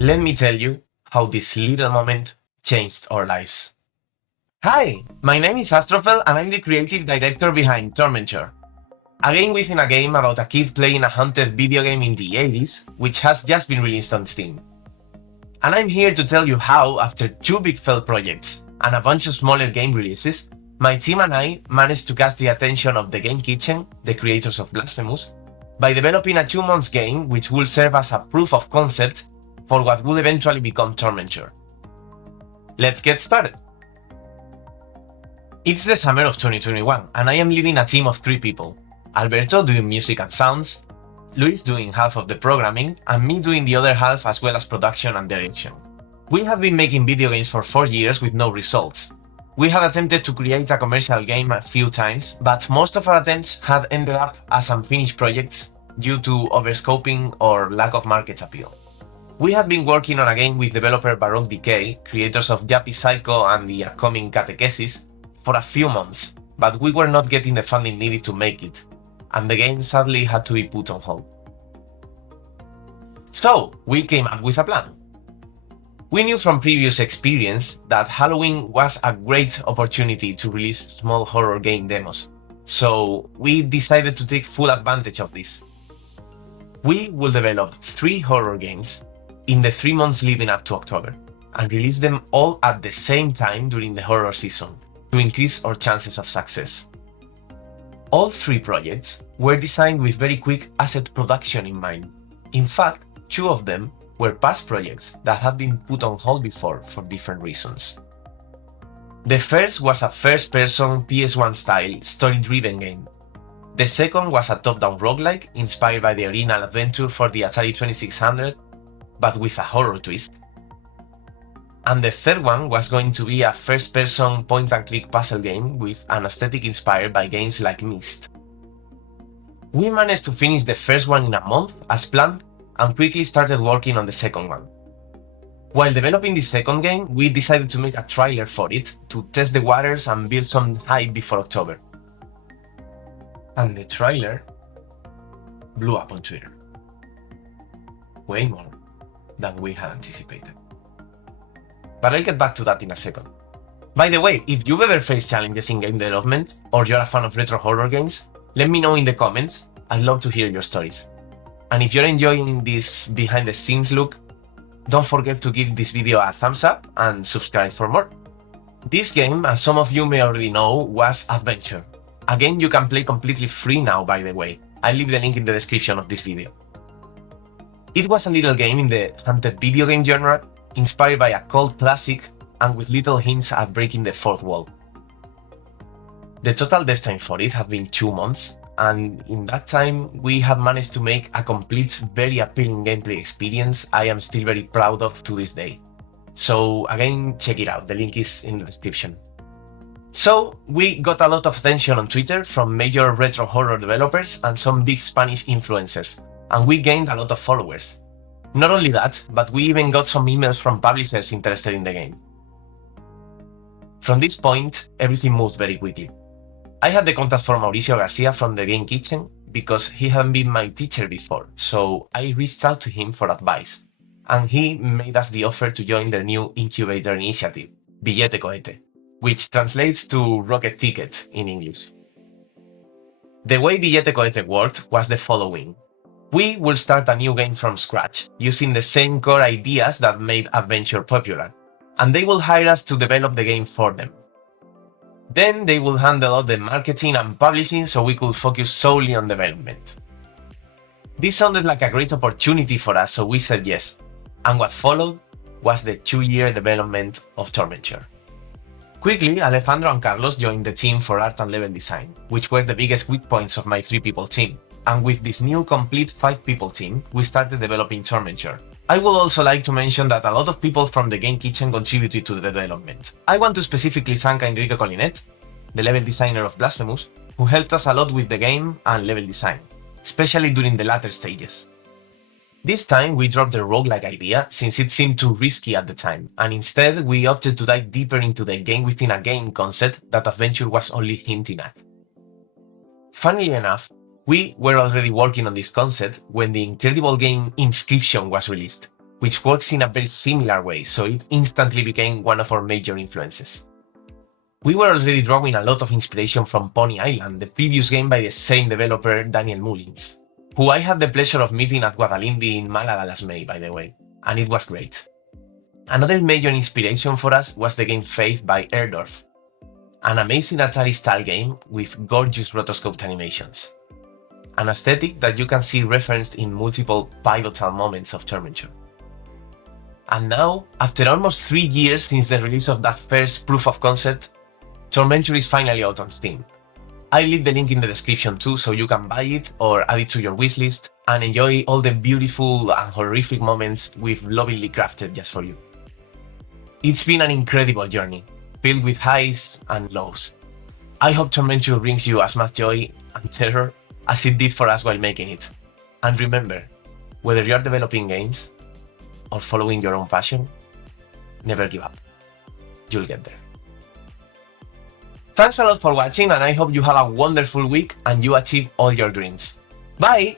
Let me tell you how this little moment changed our lives. Hi, my name is Astrofel and I'm the creative director behind Tormenture, a game within a game about a kid playing a haunted video game in the 80s, which has just been released on Steam. And I'm here to tell you how, after 2 big failed projects and a bunch of smaller game releases, my team and I managed to catch the attention of the Game Kitchen, the creators of Blasphemous, by developing a 2 month game which will serve as a proof of concept for what would eventually become Tormenture. Let's get started! It's the summer of 2021 and I am leading a team of 3 people, Alberto doing music and sounds, Luis doing half of the programming, and me doing the other half as well as production and direction. We have been making video games for 4 years with no results. We had attempted to create a commercial game a few times, but most of our attempts had ended up as unfinished projects due to overscoping or lack of market appeal. We had been working on a game with developer Baroque Decay, creators of Yappy Psycho and the upcoming Catechesis, for a few months, but we were not getting the funding needed to make it, and the game sadly had to be put on hold. So, we came up with a plan. We knew from previous experience that Halloween was a great opportunity to release small horror game demos, so we decided to take full advantage of this. We will develop 3 horror games in the 3 months leading up to October, and release them all at the same time during the horror season, to increase our chances of success. All 3 projects were designed with very quick asset production in mind. In fact, 2 of them were past projects that had been put on hold before for different reasons. The first was a first-person PS1 style story-driven game. The second was a top-down roguelike inspired by the original adventure for the Atari 2600, but with a horror twist. And the third one was going to be a first-person point-and-click puzzle game with an aesthetic inspired by games like Myst. We managed to finish the first one in a month as planned and quickly started working on the second one. While developing the second game, we decided to make a trailer for it to test the waters and build some hype before October. And the trailer blew up on Twitter. Way more than we had anticipated. But I'll get back to that in a second. By the way, if you've ever faced challenges in game development, or you're a fan of retro horror games, let me know in the comments. I'd love to hear your stories. And if you're enjoying this behind the scenes look, don't forget to give this video a thumbs up and subscribe for more. This game, as some of you may already know, was Adventure, a game you can play completely free now, by the way. I'll leave the link in the description of this video. It was a little game in the haunted video game genre, inspired by a cult classic and with little hints at breaking the fourth wall. The total dev time for it had been 2 months, and in that time we have managed to make a complete, very appealing gameplay experience I am still very proud of to this day. So again, check it out, the link is in the description. So we got a lot of attention on Twitter from major retro horror developers and some big Spanish influencers, and we gained a lot of followers. Not only that, but we even got some emails from publishers interested in the game. From this point, everything moved very quickly. I had the contact for Mauricio Garcia from the Game Kitchen because he had been my teacher before, so I reached out to him for advice, and he made us the offer to join their new incubator initiative, Billete Cohete, which translates to rocket ticket in English. The way Billete Cohete worked was the following. We will start a new game from scratch, using the same core ideas that made Adventure popular, and they will hire us to develop the game for them. Then they will handle all the marketing and publishing so we could focus solely on development. This sounded like a great opportunity for us, so we said yes, and what followed was the 2-year development of Tormenture. Quickly, Alejandro and Carlos joined the team for art and level design, which were the biggest weak points of my 3-people team. And with this new complete 5-people team, we started developing Tormenture. I would also like to mention that a lot of people from the Game Kitchen contributed to the development. I want to specifically thank Enrique Colinet, the level designer of Blasphemous, who helped us a lot with the game and level design, especially during the latter stages. This time we dropped the roguelike idea since it seemed too risky at the time, and instead we opted to dive deeper into the game within a game concept that Adventure was only hinting at. Funnily enough, we were already working on this concept when the incredible game Inscription was released. which works in a very similar way, so it instantly became one of our major influences. We were already drawing a lot of inspiration from Pony Island, the previous game by the same developer Daniel Mullins, who I had the pleasure of meeting at Guadalindy in Malaga last May, by the way, and it was great. Another major inspiration for us was the game Faith by Erdorf, an amazing Atari-style game with gorgeous rotoscoped animations, an aesthetic that you can see referenced in multiple pivotal moments of Tormenture. And now, after almost 3 years since the release of that first proof of concept, Tormenture is finally out on Steam. I'll leave the link in the description too, so you can buy it or add it to your wishlist and enjoy all the beautiful and horrific moments we've lovingly crafted just for you. It's been an incredible journey, filled with highs and lows. I hope Tormenture brings you as much joy and terror as it did for us while making it. And remember, whether you're developing games or following your own passion, never give up. You'll get there. Thanks a lot for watching, and I hope you have a wonderful week and you achieve all your dreams. Bye!